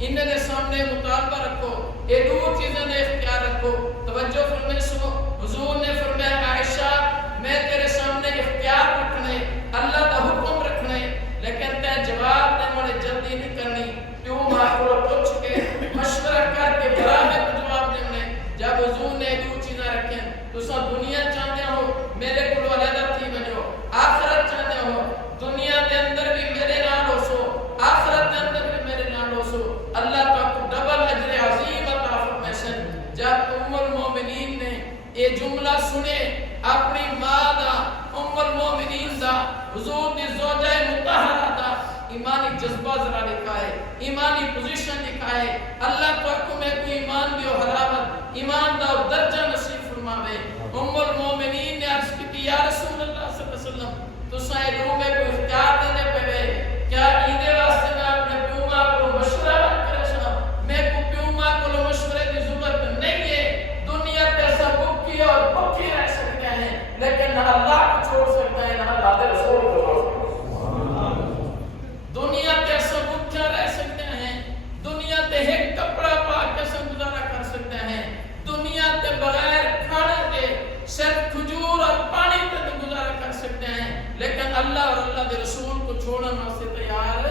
انہیں نے سامنے مطالبہ رکھو، یہ دو چیزیں نے اختیار رکھو. توجہ فرمائے سو، حضور نے فرمایا عائشہ میں تیرے سامنے اختیار رکھنے، اللہ کا حکم رکھنے، لیکن تے جواب دے مڑے جلدی نہیں کرنی. کیوں ماں کو پوچھ کے مشورہ کر کے بڑا میں کو جواب دینے. جب حضور نے دو چیزیں رکھیں، تو سب دنیا چاہتے ہو میرے کو علیحدہ تھی بنو، آخرت چاہتے ہو دنیا کے اندر بھی میرے نال ہو سو، آخرت کے اندر بھی میرے نال ہو سو. اللہ کا کو ڈبل اجر عظیم عطا فرمائے. جب ام المومنین نے یہ جملہ سنے اپنی ماں دا، ام المومنین دا، حضور دی زوجہ مطہرہ دا ایمانی جذبہ ذرا دکھائے، ایمانی پوزیشن دکھائے. اللہ تو میں کوئی ایمان دیو حلاوت ایمان دا درجہ نصیب فرماوے. ام المومنین نے عرض کی یا رسول اللہ صلی اللہ علیہ وسلم تو سائے روح میں کوئی اختیار دینے پہ کیا عیدے واسطے میں اپنے پیوما کو مشورہ کرے سنا؟ میں کو پیوما کو مشورے کی ضرورت نہیں ہے. دنیا پہ سب بھوکی اور بھوکی رہ سکتے ہیں، لیکن نہ اللہ کو چھوڑ سکتے ہیں نہ اللہ کے رسول کو چھوڑ سکتے ہیں. دنیا پہ سب بھوکے رہ سکتے ہیں، دنیا پہ ایک کپڑا پا کے سب گزارا کر سکتے ہیں، دنیا پہ بغیر کھانے کے صرف کھجور اور پانی پہ تو گزارا کر سکتے ہیں، لیکن اللہ اور اللہ کے رسول کو چھوڑنا سے تیار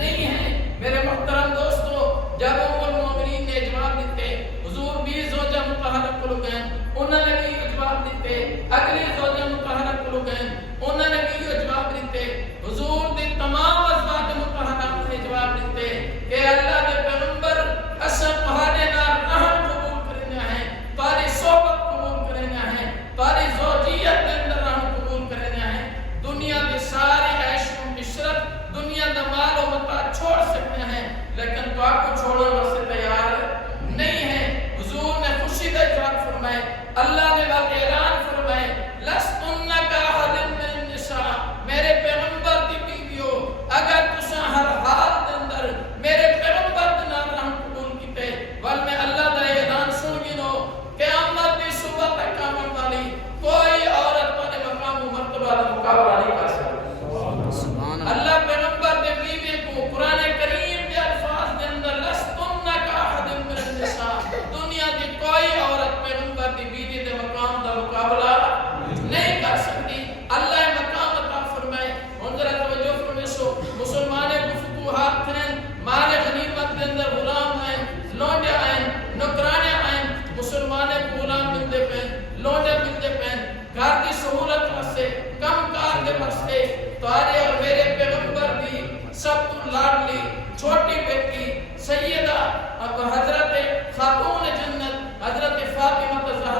نہیں ہے. میرے محترم دوستو، جب ام المومنین نے جواب دیتے حضور 20 زوجہ مطہرہ کو گئے، انہوں نے بھی جواب دیتے اگلی زوجہ مطہرہ کو گئے، انہوں نے بھی جواب دیتے حضور دی تمام ازواج مطہرہ نے جواب دیتے کہ اللہ کے پیغمبر اسا تہاڈے نال رہن قبول کرنا ہے، تہاڈی صحبت قبول کرنا ہے، تہاڈی زوجیت کے اندر رہن قبول کرنا ہے. دنیا کے سارے عیش و عشرت، دنیا کا مال و متاع چھوڑ سکتے ہیں، لیکن تو آپ کو چھوڑنے سے تیار نہیں ہے. حضور نے خوشی کا اظہار فرمائے، اللہ نے بات اعلان فرمائے لستن کاحد من النساء، میرے پیغمبر کی بیویوں اگر تساں ہر حال کے اندر میرے پیغمبر کے نام رحم قبول کیتے ول میں اللہ کا اعلان سن گنو قیامت کی صبح تک آنے والی کوئی عورت اپنے مقام و مرتبہ کا مقابلہ نہیں کر سکتی. اللہ پیغمبر کے بیوی کو قرآن کریم کے الفاظ کے اندر لستن کاحد من النساء، دنیا کی کوئی عورت پیغمبر کی بیوی کے مقام کا مقابلہ نہیں کر سکتی. اللہ مقام عطا فرمائے. ان ذرا توجہ فرمائے سو، مسلمانے کو فتوحات ہیں، مال غنیمت کے اندر غلام ہیں، لونڈے ہیں، نوکرانے ہیں، مسلمانے کو غلام ملتے پہن، لونڈے ملتے پہن، گھر کی سہولت واسطے، کم کار کے واسطے تمہارے اور میرے پیغمبر بھی سب تو لاڈلی چھوٹی بیٹی سیدہ حضرت خاتون جنت حضرت فاطمہ الزہرا